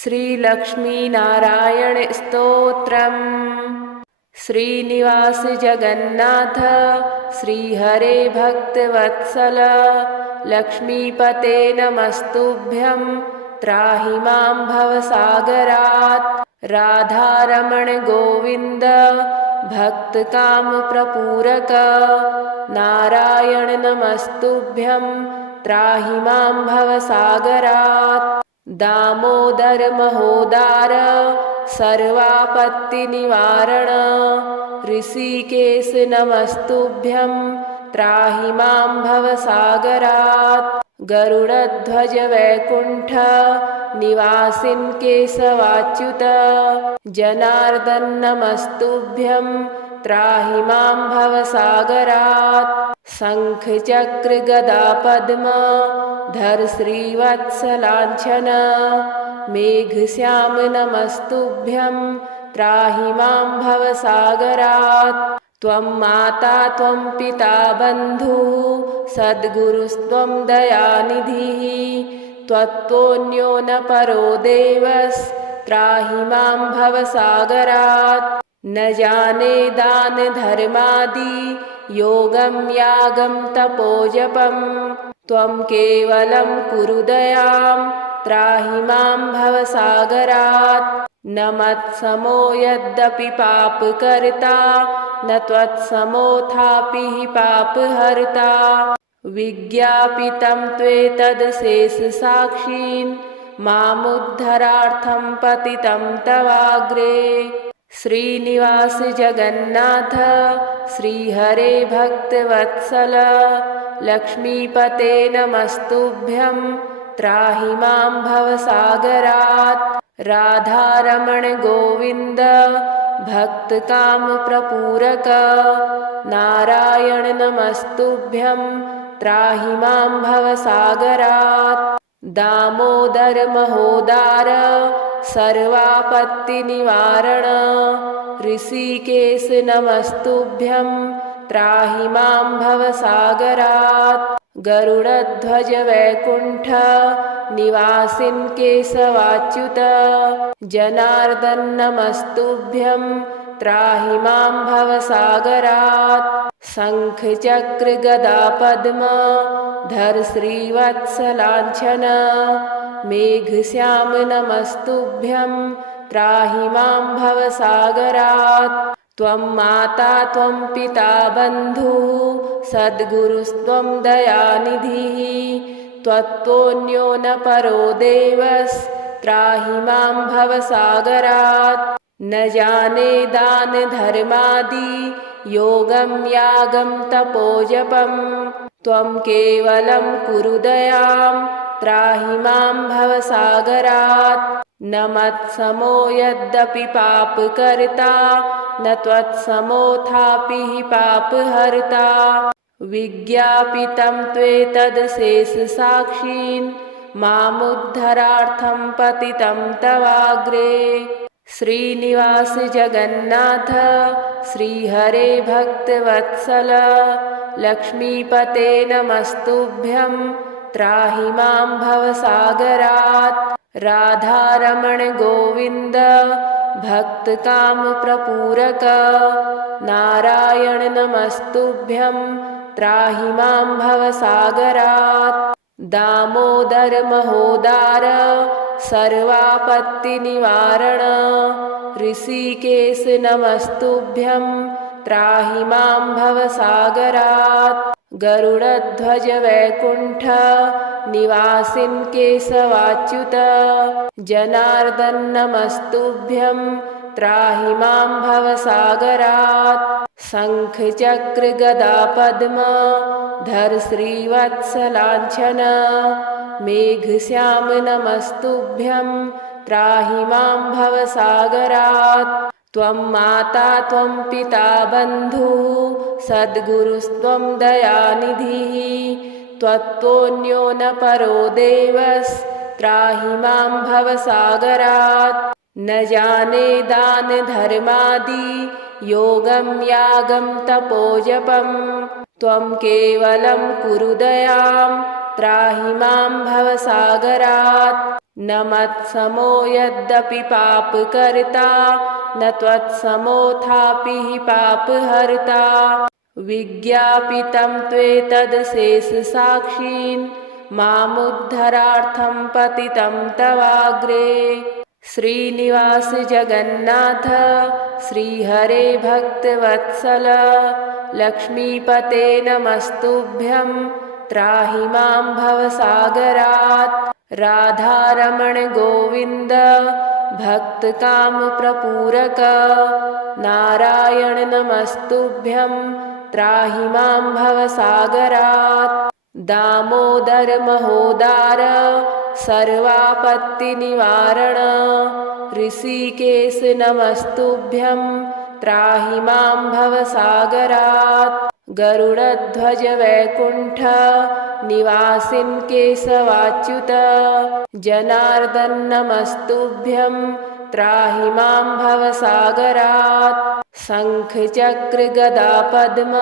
श्रीलक्ष्मीनारायण स्तोत्रम्। श्रीनिवास जगन्नाथ श्रीहरे भक्तवत्सल लक्ष्मीपते नमस्तुभ्यं त्राहि मां भवसागरात्। राधारमण गोविन्द भक्तकामप्रपूरक नारायण नमस्तुभ्यं त्राहि मां भवसागरात्। दामोदर महोदार सर्वापत्तिनिवारण ऋषिकेश नमस्तुभ्यं त्राहि मां भवसागरात्। गरुडध्वज वैकुण्ठ निवासिन् केशवाच्युत जनार्दन नमस्तुभ्यं त्राहि मां भवसागरात्। शंख चक्र गदा पद्म धर श्रीवत्सलाञ्छन मेघश्याम नमस्तुभ्यं त्राहि मां भवसागरात्। त्वं माता त्वं पिता बन्धुः सद्गुरुस्त्वं दयानिधिः त्वत्तोऽन्यो न परो देवस्त्राहि मां भवसागरात्। न जाने दान धर्मादि योगं यागं तपोजपं त्वं केवलं कुरु दयां त्राहि मां भवसागरात्। न मत्समो यद्यपि पापकर्ता न त्वत्समोऽथापि हि पापहर्ता। विज्ञापितं त्वेतदशेषसाक्षीन् मामुद्धरार्थं पतितं तवाग्रे। श्रीनिवास जगन्नाथ श्रीहरे भक्तवत्सल लक्ष्मीपते नमस्तुभ्यं त्राहि मां भवसागरात्। राधारमण गोविन्द भक्तकामप्रपूरक नारायण नमस्तुभ्यं त्राहि मां भवसागरात्। दामोदर महोदार सर्वापत्तिनिवारण ऋषिकेश नमस्तुभ्यं त्राहि मां भवसागरात्। गरुडध्वज वैकुण्ठ निवासिन् केशवाच्युत जनार्दन नमस्तुभ्यं त्राहि मां भवसागरात्। शंख चक्र गदा पद्म धर श्रीवत्सलाञ्छन मेघश्याम नमस्तुभ्यं त्राहि मां भवसागरात्। त्वं माता त्वं पिता बन्धुः सद्गुरुस्त्वं दयानिधिः त्वत्तोऽन्यो न परो देवस्त्राहि मां भवसागरात्। न जाने दान धर्मादि योगं यागं तपोजपं त्वं केवलं कुरु दयां त्राहि मां भवसागरात्। न मत्समो यद्यपि पापकर्ता न त्वत्समोऽथापि हि पापहर्ता। विज्ञापितं त्वेतदशेषसाक्षीन् मामुद्धरार्थं पतितं तवाग्रे। श्रीनिवास जगन्नाथ श्रीहरे भक्तवत्सल लक्ष्मीपते नमस्तुभ्यं त्राहि मां भवसागरात्। राधारमण गोविन्द भक्तकामप्रपूरक नारायण नमस्तुभ्यं त्राहि मां भवसागरात्। दामोदर महोदार सर्वापत्तिनिवारण ऋषिकेश नमस्तुभ्यं त्राहि मां भवसागरात्। गरुडध्वज वैकुण्ठ निवासिन् केशवाच्युत जनार्दन नमस्तुभ्यं त्राहि मां भवसागरात्। शंख चक्र गदा पद्म धर श्रीवत्सलाञ्छन मेघश्याम नमस्तुभ्यं त्राहि मां भवसागरात्। त्वं माता त्वं पिता बन्धुः सद्गुरुस्त्वं दयानिधिः त्वत्तोऽन्यो न परो देवस्त्राहि मां भवसागरात्। न जाने दान धर्मादि योगं यागं तपोजपं त्वं केवलं कुरु दयां त्राहि मां भवसागरात्। न मत्समो यद्यपि पापकर्ता न त्वत्समोऽथापि हि पापहर्ता विज्ञापितं त्वेतदशेषसाक्षीन् मामुद्धरार्थं पतितं तवाग्रे। श्रीनिवास जगन्नाथ श्रीहरे भक्तवत्सल लक्ष्मीपते नमस्तुभ्यं त्राहि मां भवसागरात्। राधारमण गोविन्द भक्तकामप्रपूरक नारायण नमस्तुभ्यं त्राहि मां भवसागरात्। दामोदर महोदार सर्वापत्तिनिवारण ऋषिकेश नमस्तुभ्यं त्राहि मां भवसागरात्। गरुडध्वज वैकुण्ठ निवासिन् केशवाच्युत जनार्दन नमस्तुभ्यं त्राहि मां भवसागरात्। शंख चक्र गदा पद्म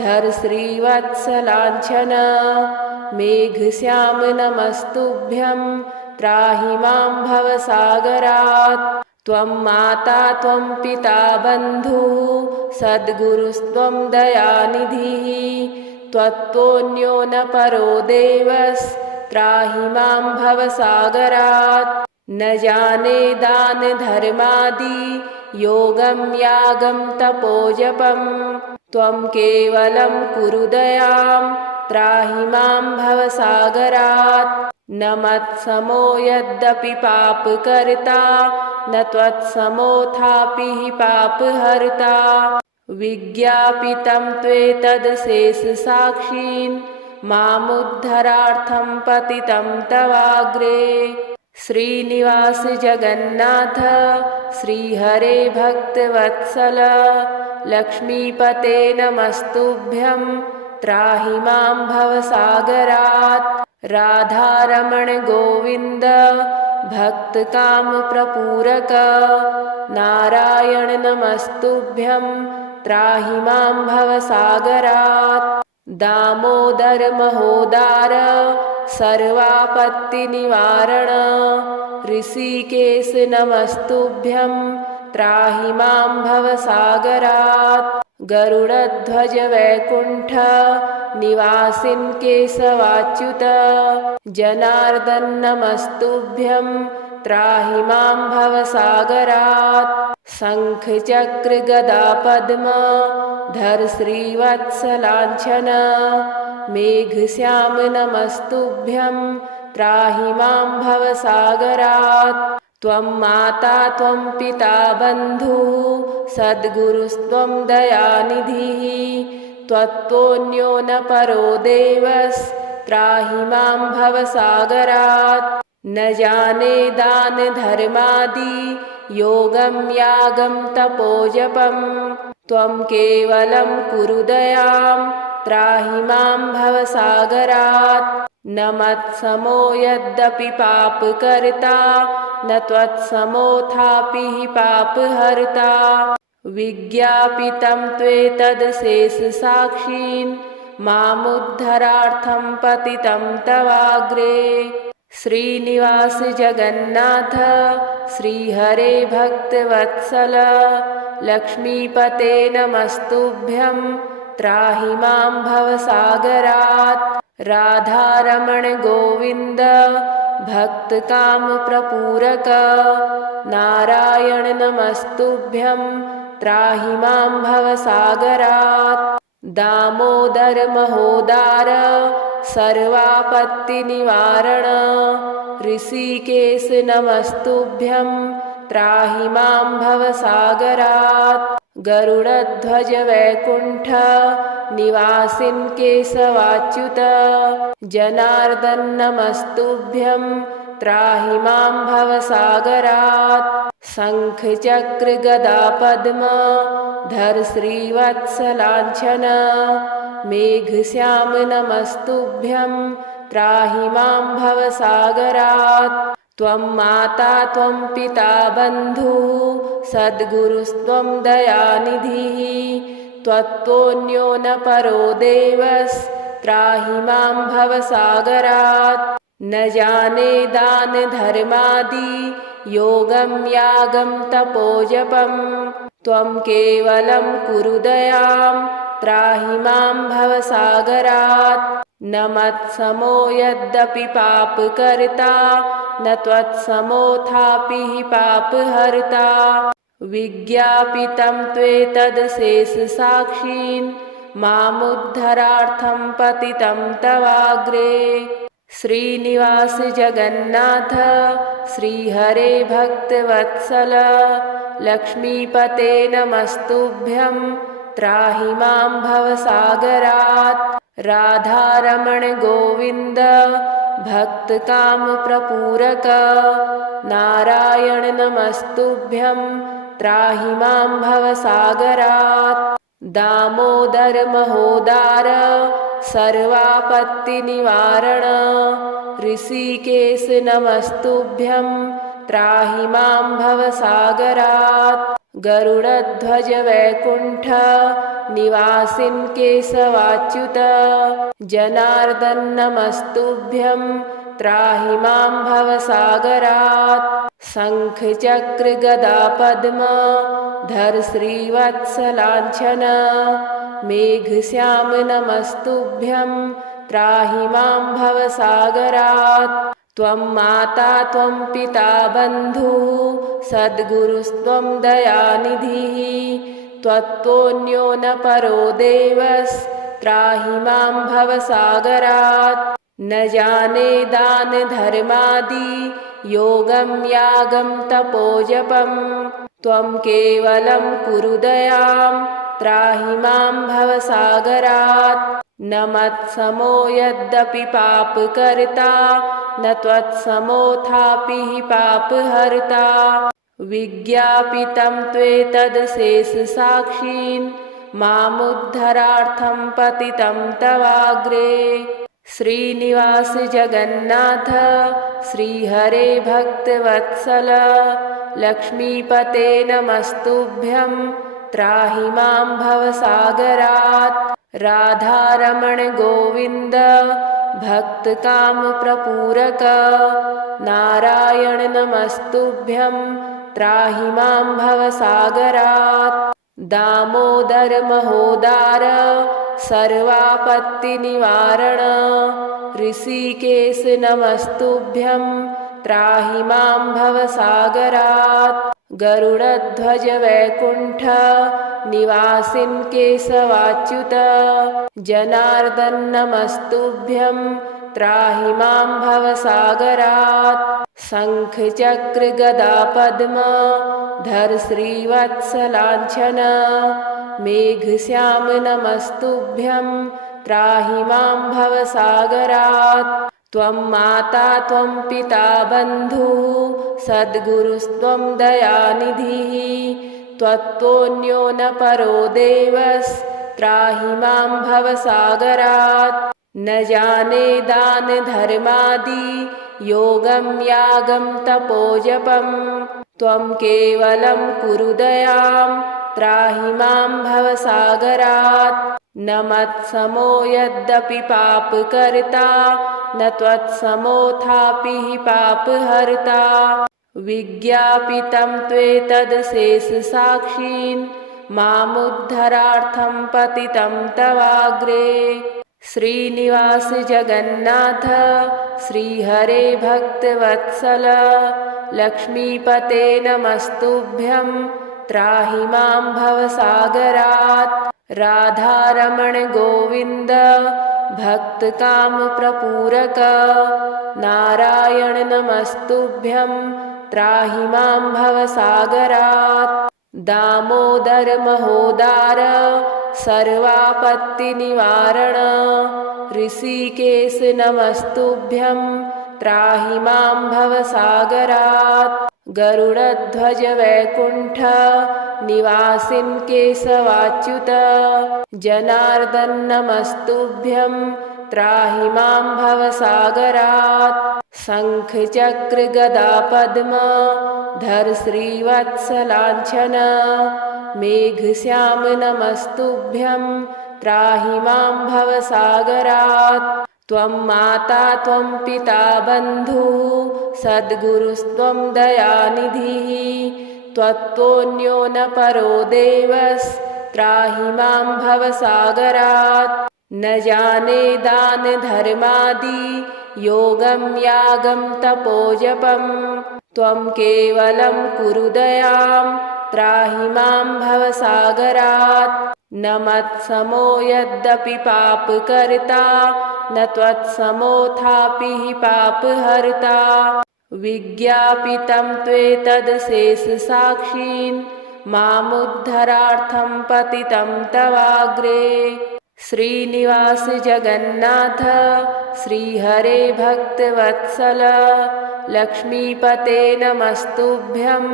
धर श्रीवत्सलाञ्छन मेघश्याम नमस्तुभ्यं त्राहि मां भवसागरात्। त्वं माता त्वं पिता बन्धुः सद्गुरुस्त्वं दयानिधिः त्वत्तोऽन्यो न परो देवस्त्राहि मां भवसागरात्। न जाने दान धर्मादि योगं यागं तपोजपं त्वं केवलं कुरु दयां त्राहि मां भवसागरात्। न मत्समो यद्यपि पापकर्ता न त्वत्समोऽथापि हि पापहर्ता विज्ञापितं त्वेतदशेषसाक्षीन् मामुद्धरार्थं पतितं तवाग्रे। श्रीनिवास जगन्नाथ श्रीहरे भक्तवत्सल लक्ष्मीपते नमस्तुभ्यं त्राहि मां भवसागरात्। राधारमण गोविन्द भक्तकामप्रपूरक नारायण नमस्तुभ्यं त्राहि मां भवसागरात्। दामोदर महोदार सर्वापत्तिनिवारण ऋषिकेश नमस्तुभ्यं त्राहि मां भवसागरात्। गरुडध्वज वैकुण्ठ निवासिन् केशवाच्युत जनार्दन नमस्तुभ्यं त्राहि मां भवसागरात्। शंख चक्र गदा पद्म धर श्रीवत्सलाञ्छन मेघश्याम नमस्तुभ्यं त्राहि मां भवसागरात्। त्वं माता त्वं पिता बन्धुः सद्गुरुस्त्वं दयानिधिः त्वत्तोऽन्यो न परो देवस्त्राहि मां भवसागरात्। न जाने दान धर्मादि योगं यागं तपोजपं त्वं केवलं कुरु दयां त्राहि मां भवसागरात्। न मत्समो यद्यपि पापकर्ता न त्वत्समोऽथापि हि पापहर्ता विज्ञापितं त्वेतदशेषसाक्षीन् मामुद्धरार्थं पतितं तवाग्रे। श्रीनिवास जगन्नाथ श्रीहरे भक्तवत्सल लक्ष्मीपते नमस्तुभ्यं त्राहि मां भवसागरात्। राधारमण गोविन्द भक्तकामप्रपूरक नारायण नमस्तुभ्यं त्राहि मां भवसागरात्। दामोदर महोदार सर्वापत्तिनिवारण ऋषिकेश नमस्तुभ्यं त्राहि मां भवसागरात्। गरुडध्वज वैकुण्ठ निवासिन् केशवाच्युत जनार्दन नमस्तुभ्यं त्राहि मां भवसागरात्। शंख चक्र गदा पद्म धर श्रीवत्सलाञ्छन मेघश्याम नमस्तुभ्यं त्राहि मां भवसागरात्। त्वं माता त्वं पिता बन्धुः सद्गुरुस्त्वं दयानिधिः त्वत्तोऽन्यो न परो देवस्त्राहि मां भवसागरात्। न जाने दान धर्मादि योगं यागं तपोजपं त्वं केवलं कुरु दयां त्राहि मां भवसागरात्। न मत्समो यद्यपि पापकर्ता न त्वत्समोऽथापि हि पापहर्ता। विज्ञापितं त्वेतदशेषसाक्षीन् मामुद्धरार्थं पतितं तवाग्रे। श्रीनिवास जगन्नाथ श्रीहरे भक्तवत्सल लक्ष्मीपते नमस्तुभ्यं त्राहि मां भवसागरात्। राधारमण गोविन्द भक्तकामप्रपूरक नारायण नमस्तुभ्यं त्राहि मां भवसागरात्। दामोदर महोदार सर्वापत्तिनिवारण ऋषिकेश नमस्तुभ्यं त्राहि मां भवसागरात्। गरुडध्वज वैकुण्ठ निवासिन् केशवाच्युत जनार्दन नमस्तुभ्यं त्राहि मां भवसागरात्। शंख चक्र गदा पद्म धर श्रीवत्सलाञ्छन मेघश्याम नमस्तुभ्यं त्राहि मां भवसागरात्। त्वं माता त्वं पिता बन्धुः सद्गुरुस्त्वं दयानिधिः त्वत्तोऽन्यो न परो देवस्त्राहि मां भवसागरात्। न जाने दान धर्मादि योगं यागं तपोजपं त्वं केवलं कुरु दयां त्राहि मां भवसागरात्। न मत्समो यद्यपि पापकर्ता न त्वत्समोऽथापि हि पापहर्ता। विज्ञापितं त्वेतदशेषसाक्षीन् मामुद्धरार्थं पतितं तवाग्रे। श्रीनिवास जगन्नाथ श्रीहरे भक्तवत्सल लक्ष्मीपते नमस्तुभ्यं त्राहि मां भवसागरात्। राधारमण गोविन्द भक्तकामप्रपूरक नारायण नमस्तुभ्यं त्राहि मां भवसागरात्। दामोदर महोदार सर्वापत्तिनिवारण ऋषिकेश नमस्तुभ्यं त्राहि मां भवसागरात्। गरुडध्वज वैकुण्ठ निवासिन् केशवाच्युत जनार्दन नमस्तुभ्यं त्राहि मां भवसागरात्। शंख चक्र गदा पद्म धर श्रीवत्सलाञ्छन मेघश्याम नमस्तुभ्यं त्राहि मां भवसागरात्। त्वं माता त्वं पिता बन्धुः सद्गुरुस्त्वं दयानिधिः त्वत्तोऽन्यो न परो देवस्त्राहि मां भवसागरात्। न जाने दान धर्मादि योगं यागं तपोजपं त्वं केवलं कुरु दयां त्राहि मां भवसागरात्। न मत्समो यद्यपि पापकर्ता न त्वत्समोऽथापि हि पापहर्ता। विज्ञापितं त्वेतदशेषसाक्षीन् मामुद्धरार्थं पतितं तवाग्रे। श्रीनिवास जगन्नाथ श्रीहरे भक्तवत्सल लक्ष्मीपते नमस्तुभ्यं त्राहि मां भवसागरात्। राधारमण गोविन्द भक्तकामप्रपूरक नारायण नमस्तुभ्यं त्राहि मां भवसागरात्। दामोदर महोदार सर्वापत्तिनिवारण ऋषिकेश नमस्तुभ्यं त्राहि मां भवसागरात्। गरुडध्वज वैकुण्ठ निवासिन् केशवाच्युत जनार्दन नमस्तुभ्यं त्राहि मां भवसागरात्। शंख चक्र गदा पद्म धर श्रीवत्सलाञ्छन मेघश्याम नमस्तुभ्यं त्राहि मां भवसागरात्। त्वं माता त्वं पिता बन्धुः सद्गुरुस्त्वं दयानिधिः त्वत्तोऽन्यो न परो देवस्त्राहि मां भवसागरात् न जाने दानधर्मादि योगं यागं तपोजपं त्वं केवलं कुरु दयां त्राहि मां भवसागरात् न मत्समो यद्यपि पापकर्ता न त्वत्समोऽथापि हि पापहर्ता विज्ञापितं त्वेतदशेषसाक्षीन् मामुद्धरार्थं पतितं तवाग्रे श्रीनिवास जगन्नाथ श्रीहरे भक्तवत्सल लक्ष्मीपते नमस्तुभ्यं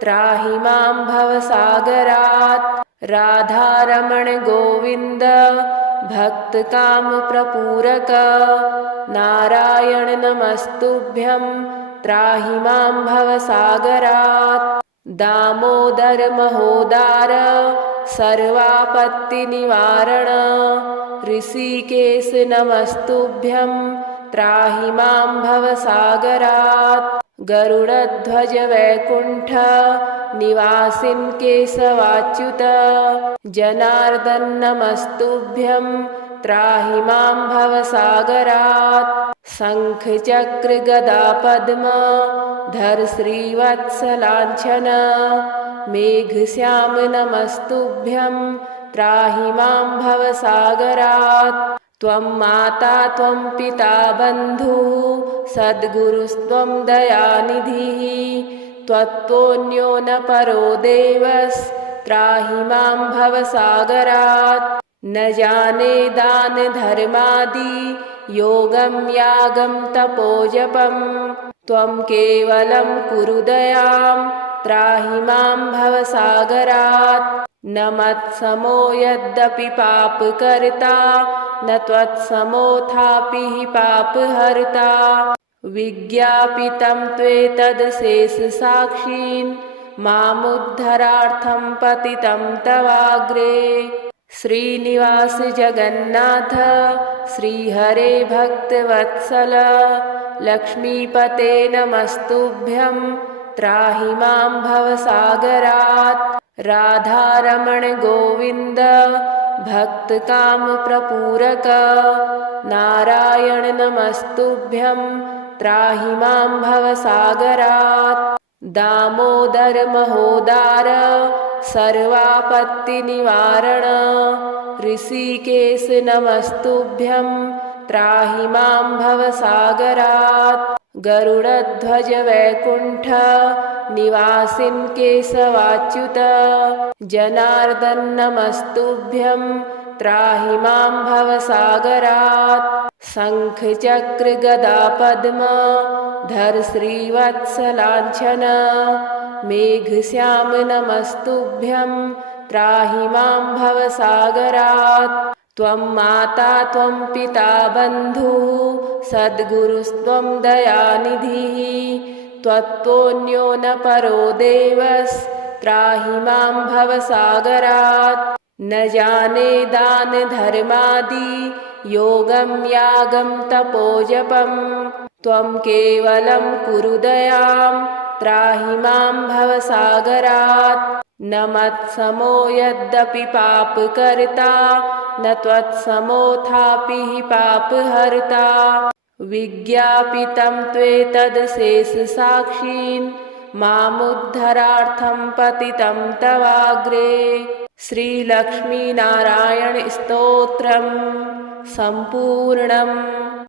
त्राहि मां भवसागरात् राधारमण गोविन्द भक्तकामप्रपूरक नारायण नमस्तुभ्यं त्राहि मां भवसागरात् दामोदर महोदार सर्वापत्तिनिवारण ऋषिकेश नमस्तुभ्यं त्राहि मां भवसागरात् गरुडध्वज वैकुण्ठ निवासिन् केशवाच्युत जनार्दन नमस्तुभ्यं त्राहि मां भवसागरात् शंख चक्र गदा पद्म धर श्रीवत्सलाञ्छन मेघश्याम नमस्तुभ्यं त्राहि मां भवसागरात् त्वं माता त्वं पिता बन्धुः सद्गुरुस्त्वं दयानिधिः त्वत्तोऽन्यो न परो देवस्त्राहि मां भवसागरात् न जाने दानधर्मादि योगं यागं तपोजपं त्वं केवलं कुरु दयां त्राहि मां भवसागरात् न मत्समो यद्यपि पापकर्ता न त्वत्समोऽथापि हि पापहर्ता विज्ञापितं त्वेतदशेषसाक्षीन् मामुद्धरार्थं पतितं तवाग्रे श्रीनिवास जगन्नाथ श्रीहरे भक्तवत्सल लक्ष्मीपते नमस्तुभ्यं त्राहि मां भवसागरात् राधारमण गोविन्द भक्तकामप्रपूरक नारायण नमस्तुभ्यं त्राहि मां भवसागरात् दामोदर महोदार सर्वापत्तिनिवारण ऋषिकेश नमस्तुभ्यं त्राहि मां भवसागरात् गरुडध्वज वैकुण्ठ निवासिन् केशवाच्युत जनार्दन नमस्तुभ्यं त्राहि मां भवसागरात् शंख चक्र गदा पद्म धर श्रीवत्सलाञ्छन मेघश्याम नमस्तुभ्यं त्राहि मां भवसागरात् त्वं माता त्वं पिता बन्धुः सद्गुरुस्त्वं दयानिधिः त्वत्तोऽन्यो न परो देवस्त्राहि मां भवसागरात् न जाने दानधर्मादि योगं यागं तपोजपं त्वं केवलं कुरु दयां त्राहि मां भवसागरात् न मत्समो यद्यपि पापकर्ता न त्वत्समोऽथापि हि पापहर्ता विज्ञापितं त्वेतदशेषसाक्षीन् मामुद्धरार्थं पतितं तवाग्रे श्रीलक्ष्मीनारायण स्तोत्रम् सम्पूर्णम्।